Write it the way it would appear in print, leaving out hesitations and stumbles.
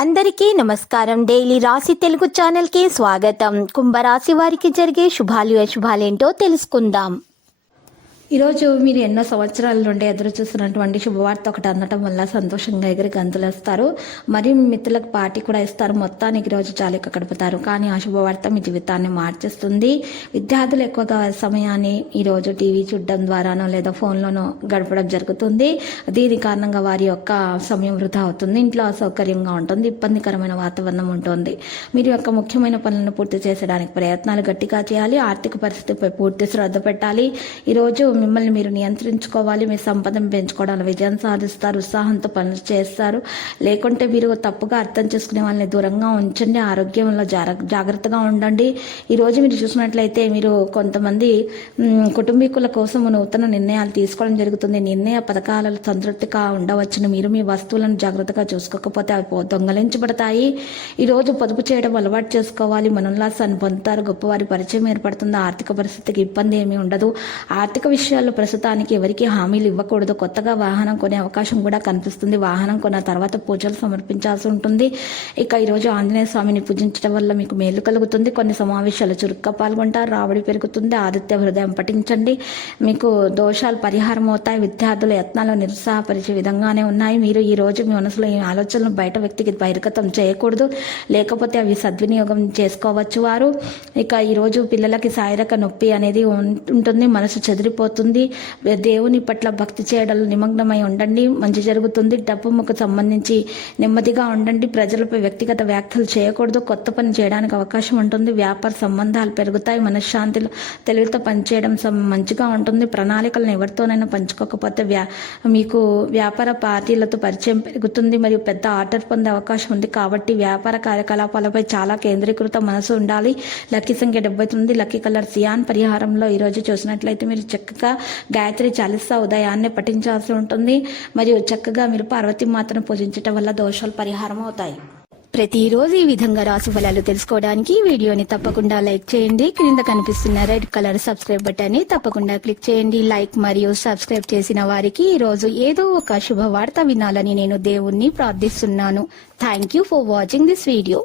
అందరికీ నమస్కారం. డైలీ రాశి తెలుగు ఛానల్కి స్వాగతం. కుంభరాశి వారికి జరిగే శుభాలు అశుభాలేంటో తెలుసుకుందాం. ఈరోజు మీరు ఎన్నో సంవత్సరాల నుండి ఎదురు చూస్తున్నటువంటి శుభవార్త ఒకటి అందటం వల్ల సంతోషంగా ఎగిరి గంతులేస్తారు. మరియు మీ మిత్రులకు పార్టీ కూడా ఇస్తారు. మొత్తానికి ఈరోజు చాలిక గడుపుతారు. కానీ ఆ శుభవార్త మీ జీవితాన్ని మార్చేస్తుంది. విద్యార్థులు ఎక్కువగా సమయాన్ని ఈరోజు టీవీ చూడడం ద్వారానో లేదా ఫోన్లోనో గడపడం జరుగుతుంది. దీని కారణంగా వారి యొక్క సమయం వృధా అవుతుంది. ఇంట్లో అసౌకర్యంగా ఉంటుంది. ఇబ్బందికరమైన వాతావరణం ఉంటుంది. మీరు యొక్క ముఖ్యమైన పనులను పూర్తి చేసడానికి ప్రయత్నాలు గట్టిగా చేయాలి. ఆర్థిక పరిస్థితిపై పూర్తి శ్రద్ధ పెట్టాలి. ఈరోజు మిమ్మల్ని మీరు నియంత్రించుకోవాలి. మీ సంపదను పెంచుకోవడానికి విజయం సాధిస్తారు. ఉత్సాహంతో పనులు చేస్తారు. లేకుంటే మీరు తప్పుగా అర్థం చేసుకునే వాళ్ళని దూరంగా ఉంచండి. ఆరోగ్యంలో జాగ్రత్తగా ఉండండి. ఈరోజు మీరు చూసినట్లయితే మీరు కొంతమంది కుటుంబీకుల కోసం నూతన నిర్ణయాలు తీసుకోవడం జరుగుతుంది. నిర్ణయ పథకాలలో సంతృప్తిగా ఉండవచ్చును. మీరు మీ వస్తువులను జాగ్రత్తగా చూసుకోకపోతే అవి దొంగలించబడతాయి. ఈరోజు పొదుపు చేయడం అలవాటు చేసుకోవాలి. మనోల్లాసాన్ని పొందుతారు. గొప్పవారి పరిచయం ఏర్పడుతుంది. ఆర్థిక పరిస్థితికి ఇబ్బంది ఏమీ ఉండదు. ఆర్థిక విషయాల్లో ప్రస్తుతానికి ఎవరికి హామీలు ఇవ్వకూడదు. కొత్తగా వాహనం కొనే అవకాశం కూడా కనిపిస్తుంది. వాహనం కొన్న తర్వాత పూజలు సమర్పించాల్సి ఉంటుంది. ఇక ఈరోజు ఆంజనేయ స్వామిని పూజించడం వల్ల మీకు మేలు కలుగుతుంది. కొన్ని సమావేశాలు చురుగ్గా పాల్గొంటారు. రాబడి పెరుగుతుంది. ఆదిత్య హృదయం పఠించండి. మీకు దోషాలు పరిహారం అవుతాయి. విద్యార్థుల యత్నాలు నిరుత్సాహపరిచే విధంగానే ఉన్నాయి. మీరు ఈ రోజు మీ మనసులో ఈ ఆలోచనలు బయట వ్యక్తికి బహిర్గతం చేయకూడదు. లేకపోతే అవి సద్వినియోగం చేసుకోవచ్చు వారు. ఇక ఈరోజు పిల్లలకి శారీరక నొప్పి అనేది ఉంటుంది. మనసు చెదిరిపోతుంది. దేవుని పట్ల భక్తి చేయడంలో నిమగ్నమై ఉండండి. మంచి జరుగుతుంది. డబ్బుకు సంబంధించి నెమ్మదిగా ఉండండి. ప్రజలపై వ్యక్తిగత వ్యాఖ్యలు చేయకూడదు. కొత్త పని చేయడానికి అవకాశం ఉంటుంది. వ్యాపార సంబంధాలు పెరుగుతాయి. మనశ్శాంతిలో తెలివితో పనిచేయడం మంచిగా ఉంటుంది. ప్రణాళికలను ఎవరితోనైనా పంచుకోకపోతే మీకు వ్యాపార పార్టీలతో పరిచయం పెరుగుతుంది. మరియు పెద్ద ఆర్డర్ పొందే అవకాశం ఉంది. కాబట్టి వ్యాపార కార్యకలాపాలపై చాలా కేంద్రీకృత మనసు ఉండాలి. లక్కీ సంఖ్య 79. Lucky colour cyan. పరిహారంలో ఈరోజు చూసినట్లయితే మీరు చక్కగా గాయత్రి చాలీసా ఉదయాన్నే పఠించాల్సి ఉంటుంది. మరియు చక్కగా మీరు పార్వతీ మాతను పూజించడం వల్ల దోషాలు పరిహారం అవుతాయి. ప్రతిరోజు ఈ విధంగా రాశి ఫలాలు తెలుసుకోవడానికి వీడియోని తప్పకుండా లైక్ చేయండి. క్రింద కనిపిస్తున్న రెడ్ కలర్ సబ్స్క్రైబ్ బటన్ ని తప్పకుండా క్లిక్ చేయండి. లైక్ మరియు సబ్స్క్రైబ్ చేసిన వారికి ఈ రోజు ఏదో ఒక శుభవార్త వినాలని నేను దేవుణ్ణి ప్రార్థిస్తున్నాను. Thank you for watching this video.